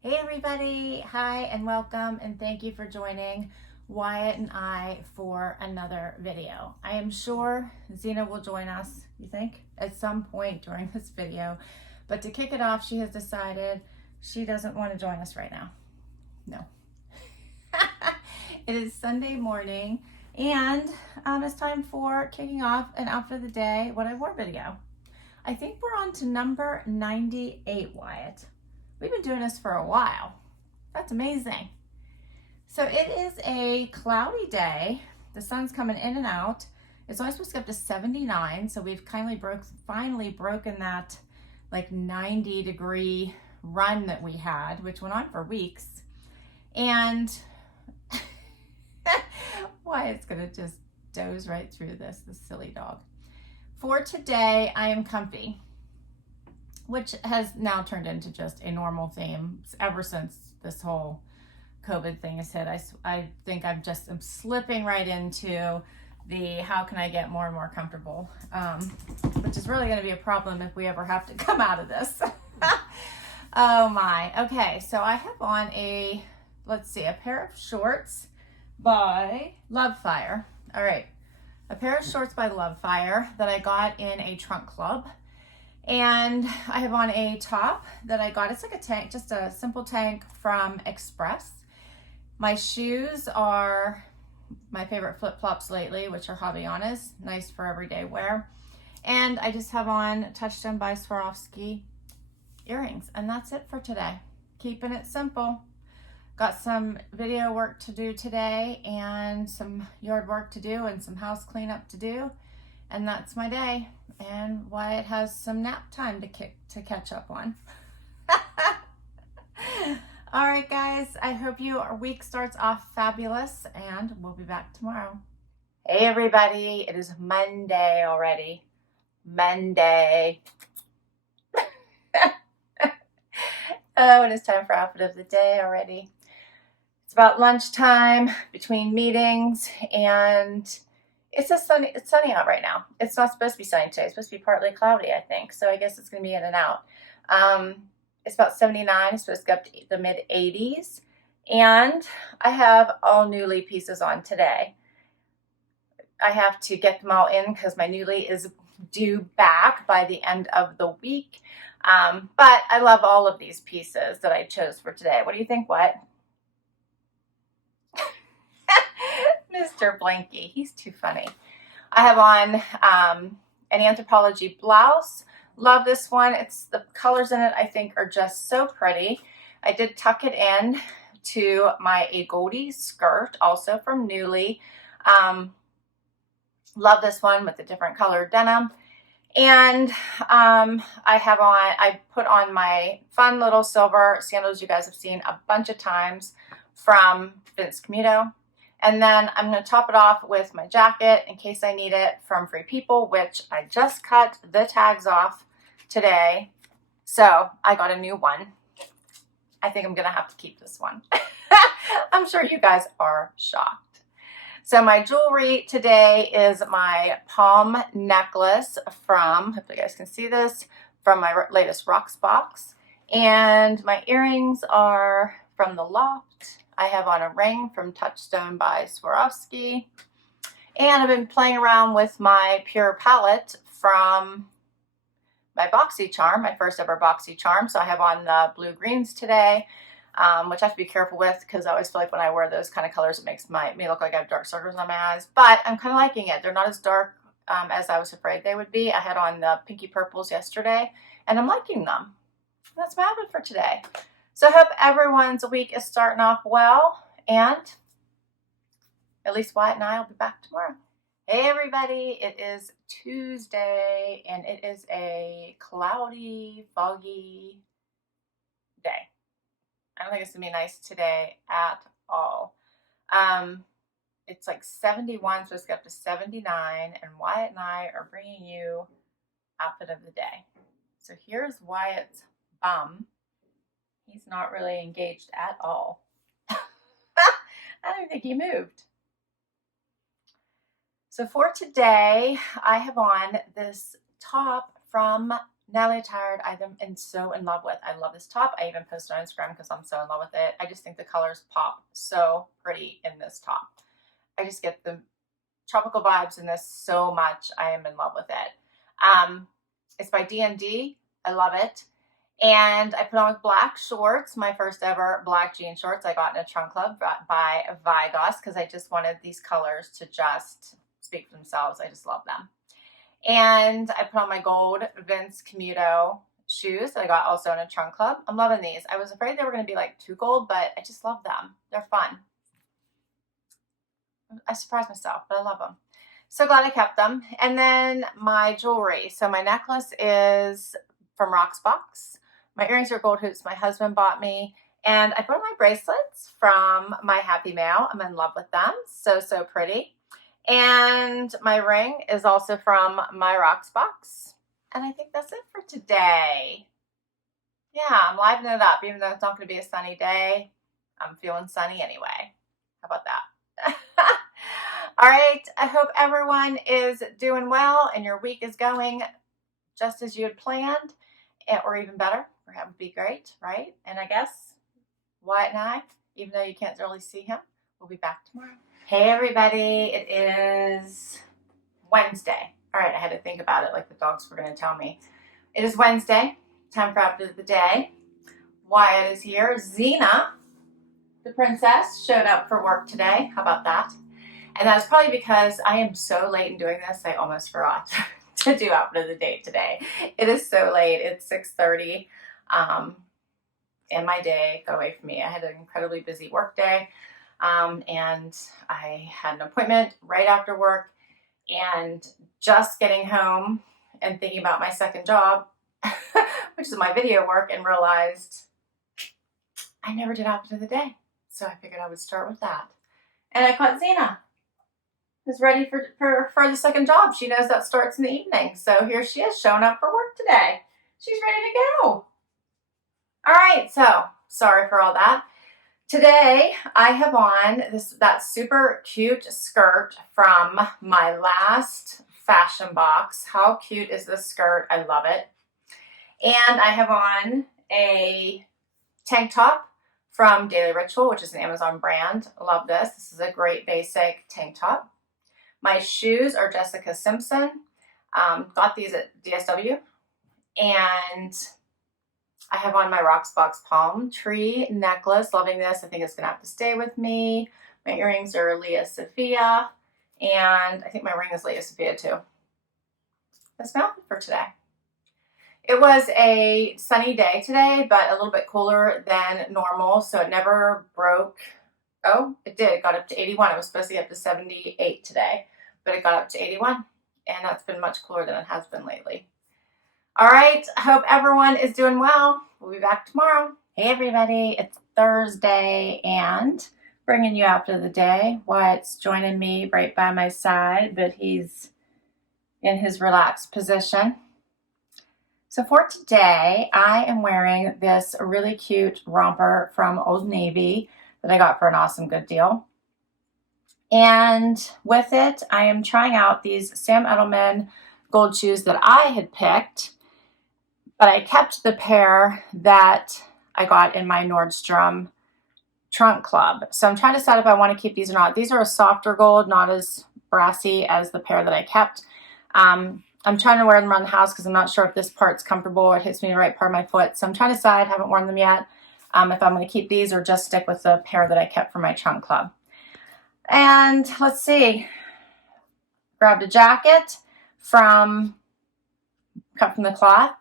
Hey everybody, hi and welcome and thank you for joining Wyatt and I for another video. I am sure Zena will join us, you think, at some point during this video, but to kick it off, she has decided she doesn't want to join us right now. No. It is Sunday morning and it's time for kicking off an outfit of the day, what I wore video. I think we're on to number 98, Wyatt. We've been doing this for a while. That's amazing. So it is a cloudy day. The sun's coming in and out. It's only supposed to get up to 79, so we've finally broken that like 90-degree run that we had, which went on for weeks. And Wyatt's gonna just doze right through this silly dog. For today, I am comfy, which has now turned into just a normal theme ever since this whole COVID thing has hit. I think I'm slipping right into the how can I get more and more comfortable, which is really going to be a problem if we ever have to come out of this. Oh my. Okay, so I have on a pair of shorts by Lovefire. All right, a pair of shorts by Lovefire that I got in a trunk club. And I have on a top that I got. It's like a tank, just a simple tank from Express. My shoes are my favorite flip-flops lately, which are Havaianas, nice for everyday wear. And I just have on Touchstone by Swarovski earrings. And that's it for today. Keeping it simple. Got some video work to do today and some yard work to do and some house cleanup to do. And that's my day. And Wyatt has some nap time to catch up on. All right, guys. I hope your week starts off fabulous, and we'll be back tomorrow. Hey, everybody. It is Monday already. Monday. Oh, it is time for outfit of the day already. It's about lunchtime between meetings, and it's sunny out right now. It's not supposed to be sunny today. It's supposed to be partly cloudy, I think. So I guess it's going to be in and out. It's about 79. It's supposed to go up to the mid 80s. And I have all Nuuly pieces on today. I have to get them all in because my Nuuly is due back by the end of the week. But I love all of these pieces that I chose for today. What do you think? What? Mr. Blanky, he's too funny. I have on an Anthropologie blouse. Love this one. The colors in it, I think, are just so pretty. I did tuck it in to my Agolde skirt, also from Nuuly. Love this one with the different colored denim. And I put on my fun little silver sandals you guys have seen a bunch of times from Camuto. And then I'm going to top it off with my jacket in case I need it from Free People, which I just cut the tags off today. So I got a new one. I think I'm going to have to keep this one. I'm sure you guys are shocked. So my jewelry today is my palm necklace from, hopefully you guys can see this, from my latest Rocksbox. And my earrings are from the Loft. I have on a ring from Touchstone by Swarovski. And I've been playing around with my pure palette from my BoxyCharm, my first ever BoxyCharm. So I have on the blue greens today, which I have to be careful with because I always feel like when I wear those kind of colors, it makes me look like I have dark circles on my eyes. But I'm kind of liking it. They're not as dark as I was afraid they would be. I had on the pinky purples yesterday, and I'm liking them. That's my outfit for today. So I hope everyone's week is starting off well, and at least Wyatt and I will be back tomorrow. Hey everybody, it is Tuesday, and it is a cloudy, foggy day. I don't think it's going to be nice today at all. It's like 71, supposed to get up to 79, and Wyatt and I are bringing you outfit of the day. So here's Wyatt's bum. He's not really engaged at all. I don't think he moved. So for today, I have on this top from Natalie Attired, I am so in love with. I love this top. I even posted on Instagram because I'm so in love with it. I just think the colors pop so pretty in this top. I just get the tropical vibes in this so much. I am in love with it. It's by D&D. I love it. And I put on with black shorts, my first ever black jean shorts I got in a trunk club by Vigoss because I just wanted these colors to just speak for themselves. I just love them. And I put on my gold Vince Camuto shoes that I got also in a trunk club. I'm loving these. I was afraid they were going to be like too gold, but I just love them. They're fun. I surprised myself, but I love them. So glad I kept them. And then my jewelry. So my necklace is from Rocksbox. My earrings are gold hoops my husband bought me. And I put on my bracelets from my Happy Mail. I'm in love with them. So, so pretty. And my ring is also from my Rocksbox. And I think that's it for today. Yeah, I'm livening it up. Even though it's not going to be a sunny day, I'm feeling sunny anyway. How about that? All right. I hope everyone is doing well and your week is going just as you had planned, or even better. That would be great, right? And I guess Wyatt and I, even though you can't really see him, we'll be back tomorrow. Hey everybody, it is Wednesday. All right, I had to think about it like the dogs were going to tell me. It is Wednesday, time for outfit of the day. Wyatt is here. Xena, the princess, showed up for work today. How about that? And that's probably because I am so late in doing this, I almost forgot to do outfit of the day today. It is so late. It's 6:30, and my day got away from me. I had an incredibly busy work day. And I had an appointment right after work and just getting home and thinking about my second job, which is my video work, and realized I never did outfit of the day. So I figured I would start with that. And I caught Xena, who's ready for the second job. She knows that starts in the evening. So here she is showing up for work today. She's ready to go. All right, so sorry for all that. Today, I have on that super cute skirt from my last Fashom box. How cute is this skirt? I love it. And I have on a tank top from Daily Ritual, which is an Amazon brand. I love this. This is a great basic tank top. My shoes are Jessica Simpson. Got these at DSW. And I have on my Rocksbox palm tree necklace. Loving this. I think it's going to have to stay with me. My earrings are Lia Sophia. And I think my ring is Lia Sophia too. That's my outfit for today. It was a sunny day today, but a little bit cooler than normal. So it never broke. Oh, it did. It got up to 81. It was supposed to get up to 78 today, but it got up to 81. And that's been much cooler than it has been lately. All right, I hope everyone is doing well. We'll be back tomorrow. Hey everybody, it's Thursday and bringing you out of the day. Wyatt's joining me right by my side, but he's in his relaxed position. So for today, I am wearing this really cute romper from Old Navy that I got for an awesome good deal. And with it, I am trying out these Sam Edelman gold shoes that I had picked. But I kept the pair that I got in my Nordstrom trunk club. So I'm trying to decide if I want to keep these or not. These are a softer gold, not as brassy as the pair that I kept. I'm trying to wear them around the house because I'm not sure if this part's comfortable. It hits me in the right part of my foot. So I'm trying to decide, haven't worn them yet, if I'm going to keep these or just stick with the pair that I kept from my trunk club. And let's see. Grabbed a jacket cut from the cloth.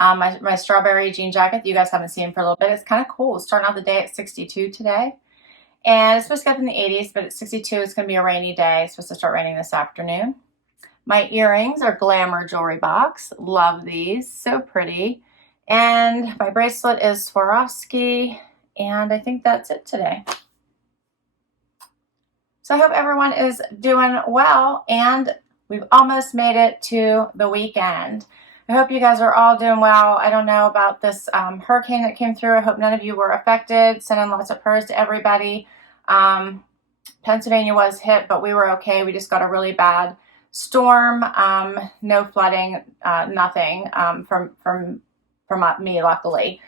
My strawberry jean jacket that you guys haven't seen for a little bit. It's kind of cool. Starting out the day at 62 today. And it's supposed to get up in the 80s, but at 62, it's going to be a rainy day. It's supposed to start raining this afternoon. My earrings are Glamour Jewelry Box. Love these. So pretty. And my bracelet is Swarovski. And I think that's it today. So I hope everyone is doing well. And we've almost made it to the weekend. I hope you guys are all doing well. I don't know about this hurricane that came through. I hope none of you were affected. Sending lots of prayers to everybody. Pennsylvania was hit, but we were okay. We just got a really bad storm, no flooding, nothing from me, luckily.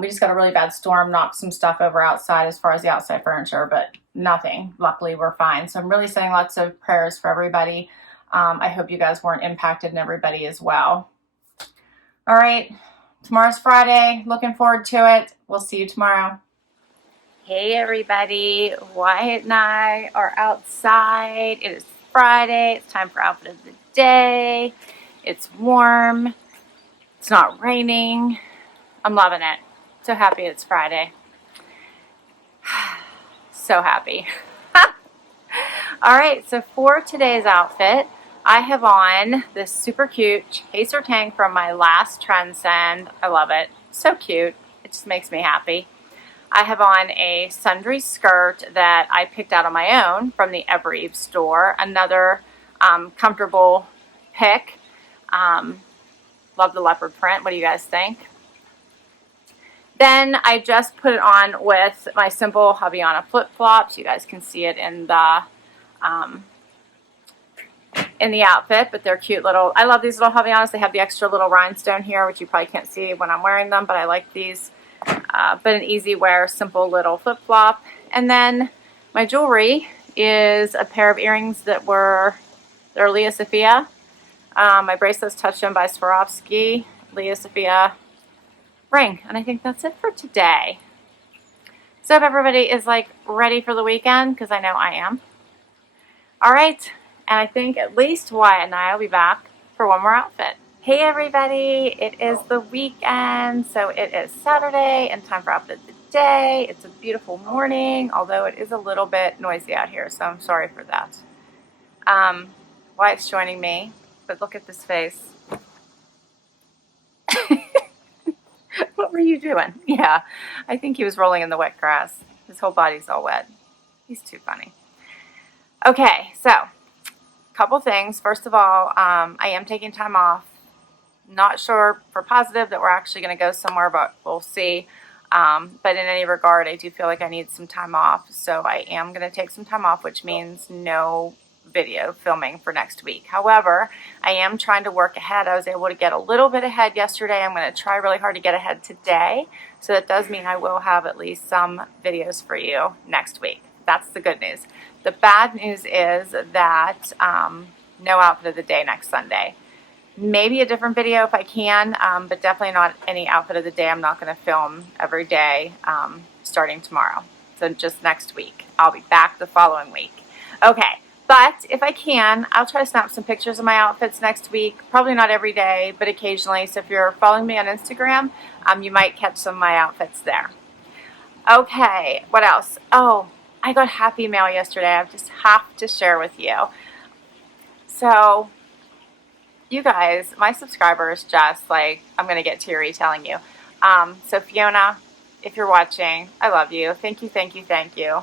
We just got a really bad storm, knocked some stuff over outside as far as the outside furniture, but nothing. Luckily, we're fine. So I'm really saying lots of prayers for everybody. I hope you guys weren't impacted and everybody as well. All right, tomorrow's Friday. Looking forward to it. We'll see you tomorrow. Hey everybody, Wyatt and I are outside. It is Friday. It's time for outfit of the day. It's warm. It's not raining. I'm loving it. So happy it's Friday. So happy. All right, so for today's outfit, I have on this super cute chaser tank from my last Trendsend. I love it. So cute. It just makes me happy. I have on a Sundry skirt that I picked out on my own from the Evereve store. Another comfortable pick. Love the leopard print. What do you guys think? Then I just put it on with my simple Havaiana flip-flops. You guys can see it in the outfit, but they're cute little, I love these little Havaianas. They have the extra little rhinestone here, which you probably can't see when I'm wearing them, but I like these. But an easy wear, simple little flip-flop. And then my jewelry is a pair of earrings that they're Lia Sophia. My bracelet's Touchstone by Swarovski, Lia Sophia ring. And I think that's it for today. So if everybody is like ready for the weekend, because I know I am. All right. And I think at least Wyatt and I will be back for one more outfit. Hey everybody, it is the weekend, so it is Saturday and time for outfit of the day. It's a beautiful morning, although it is a little bit noisy out here, so I'm sorry for that. Wyatt's joining me, but look at this face. What were you doing? Yeah, I think he was rolling in the wet grass. His whole body's all wet. He's too funny. Okay, so couple things. First of all, I am taking time off. Not sure for positive that we're actually going to go somewhere, but we'll see. But in any regard, I do feel like I need some time off. So I am going to take some time off, which means no video filming for next week. However, I am trying to work ahead. I was able to get a little bit ahead yesterday. I'm going to try really hard to get ahead today. So that does mean I will have at least some videos for you next week. That's the good news. The bad news is that no outfit of the day next Sunday. Maybe a different video if I can, but definitely not any outfit of the day. I'm not going to film every day starting tomorrow. So just next week. I'll be back the following week. Okay, but if I can, I'll try to snap some pictures of my outfits next week. Probably not every day, but occasionally. So if you're following me on Instagram, you might catch some of my outfits there. Okay, what else? Oh, I got happy mail yesterday. I just have to share with you. So, you guys, my subscribers just like, I'm going to get teary telling you. So Fiona, if you're watching, I love you. Thank you, thank you, thank you.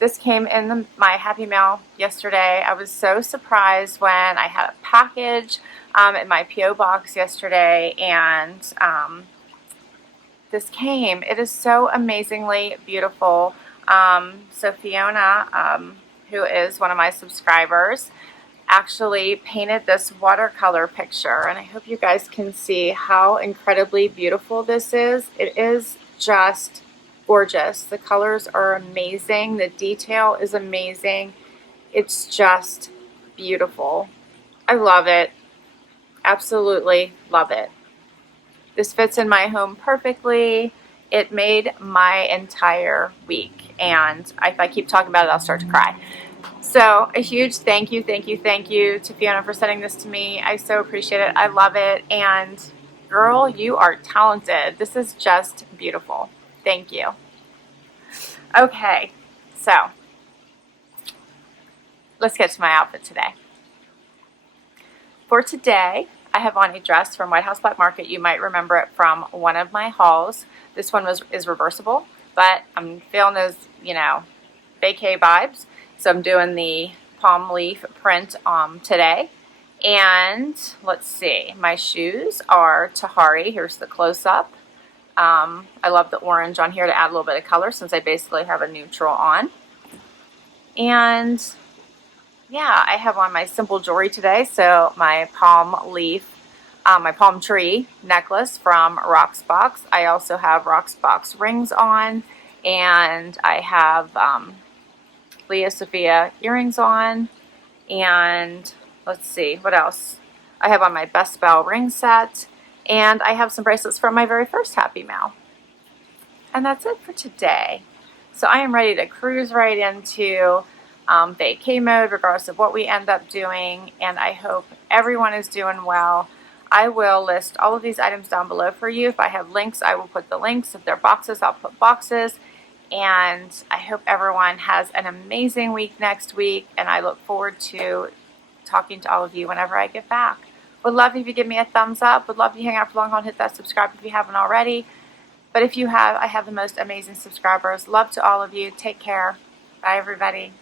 This came in my happy mail yesterday. I was so surprised when I had a package in my P.O. box yesterday, and this came. It is so amazingly beautiful. So Fiona, who is one of my subscribers, actually painted this watercolor picture, and I hope you guys can see how incredibly beautiful this is. It is just gorgeous. The colors are amazing. The detail is amazing. It's just beautiful. I love it. Absolutely love it. This fits in my home perfectly. It made my entire week, and if I keep talking about it, I'll start to cry. So a huge thank you to Fiona for sending this to me. I so appreciate it. I love it. And girl, you are talented. This is just beautiful. Thank you. Okay, so let's get to my outfit today. For today, I have on a dress from White House Black Market. You might remember it from one of my hauls. This one is reversible, but I'm feeling those, vacay vibes. So I'm doing the palm leaf print today. And let's see, my shoes are Tahari. Here's the close-up. I love the orange on here to add a little bit of color since I basically have a neutral on. And yeah, I have on my simple jewelry today. So my palm leaf, my palm tree necklace from Rocksbox. I also have Rocksbox rings on, and I have Lia Sophia earrings on, and let's see, what else? I have on my BesBelle ring set, and I have some bracelets from my very first Happy Mail. And that's it for today. So I am ready to cruise right into vacay mode, regardless of what we end up doing, and I hope everyone is doing well. I will list all of these items down below for you. If I have links, I will put the links. If they're boxes, I'll put boxes. And I hope everyone has an amazing week next week, and I look forward to talking to all of you whenever I get back. Would love if you give me a thumbs up. Would love if you hang out for long haul and hit that subscribe if you haven't already. But if you have, I have the most amazing subscribers. Love to all of you. Take care. Bye, everybody.